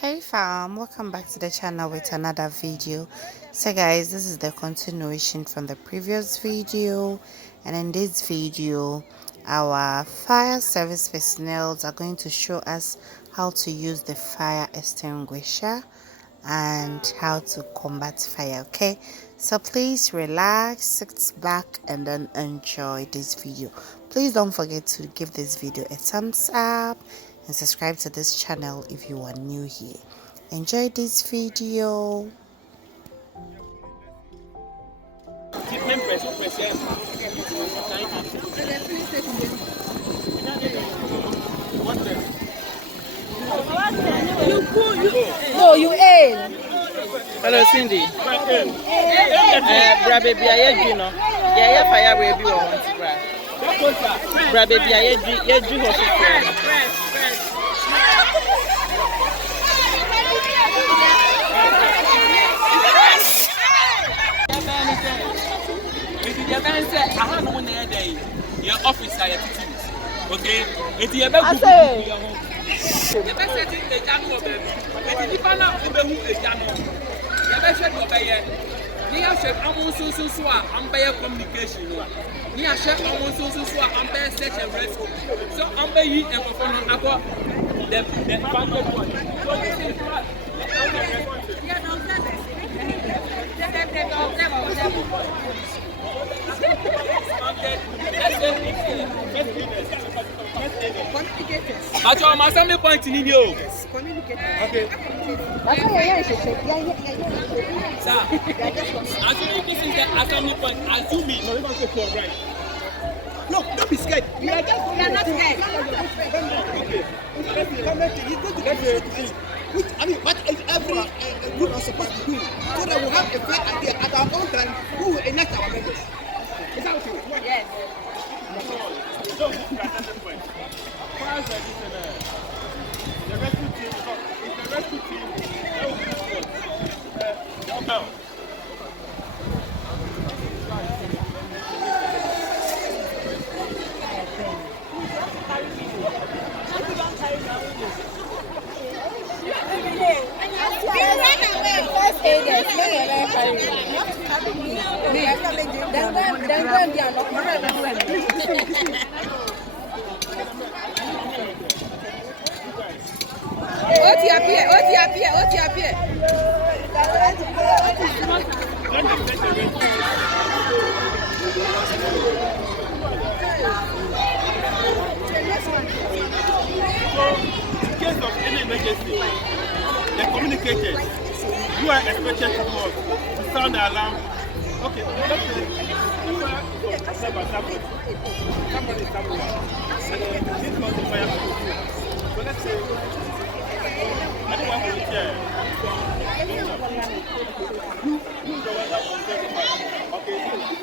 Hey fam, welcome back to the channel with another video. So guys, this is the continuation from the previous video, and in this video our fire service personnel are going to show us how to use the fire extinguisher and how to combat fire. Okay, so please relax, sit back and then enjoy this video. Please don't forget to give this video a thumbs up and subscribe to this channel if you are new here. Enjoy this video. You aim. Hello, Cindy. Bra baby, I hear you know. Yeah, fire will be on. Bra baby, I hear you hospital. Your office are okay. It's your baby. The best setting the jam of them. It's the panel of the jam. The best set of a near ship almost so umpire communication. Near ship almost so umpire search and rescue. So umpire you and perform about the funded one. So this is what but your master point in you. Okay. Sir, assuming this is the assembly point, assuming. No, don't be scared. We are not scared. Okay. He's going to get the which, I mean, what is every group is supposed to do so that we'll have a fair idea at our own time who will elect our members. Is that what you want? Yes. The rescue team, it's the rescue team. In case of any emergency, the communicators, you are expected to go to sound the alarm. Okay, let's say somebody is somewhere, and this was the fire. So let's say anyone will be there. You the one that will take the fire. Okay,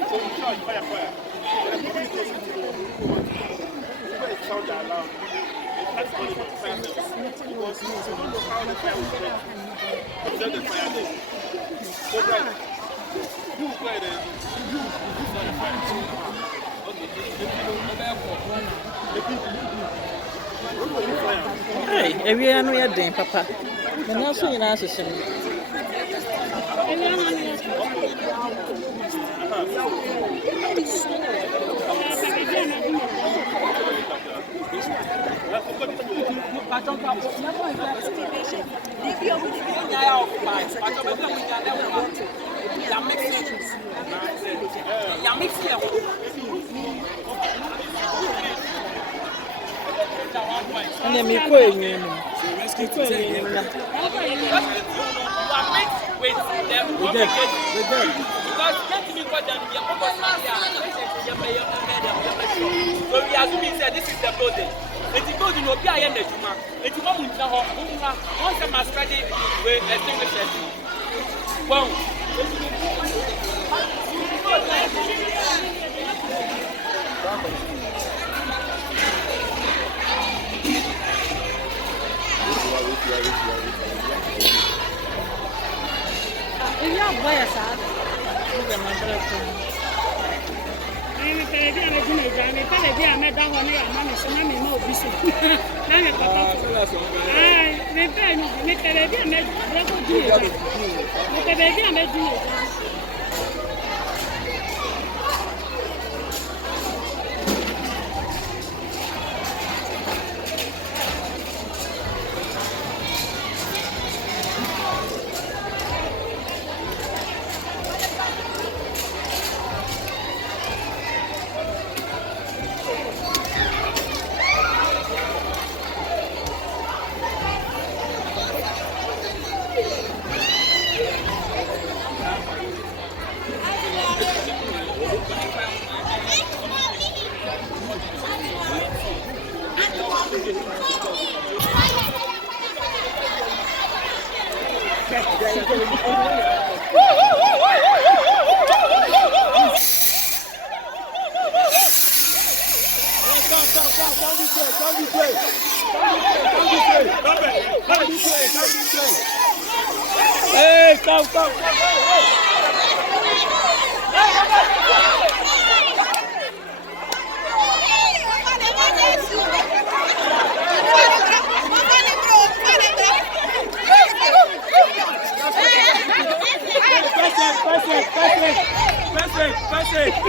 so you charge fire. And the communication to sound the alarm. That's money for the fire service. Because you don't know how the fire will spread. Observe the fire there. So right, you play there. You for the fire. Hey, every year I know you're doing, Papa. And also in our system. And then me calling you. Rescue team. With them, because can't be got them. So we assume that this is the building. It's the building will be in the Juma. It's one with the once the master ready with extinguishers. Well, Yes. Hey, come. Pass it.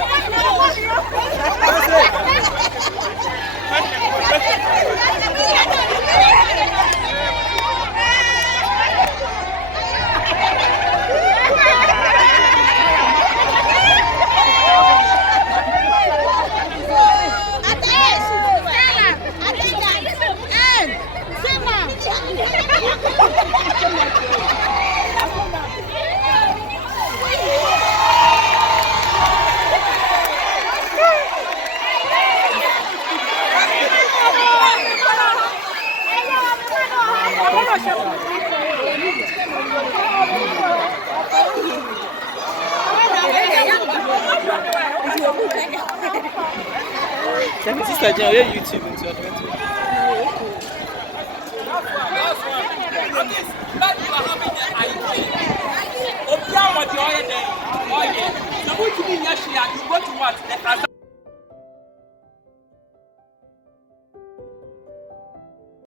Sister Jen, you're YouTube into your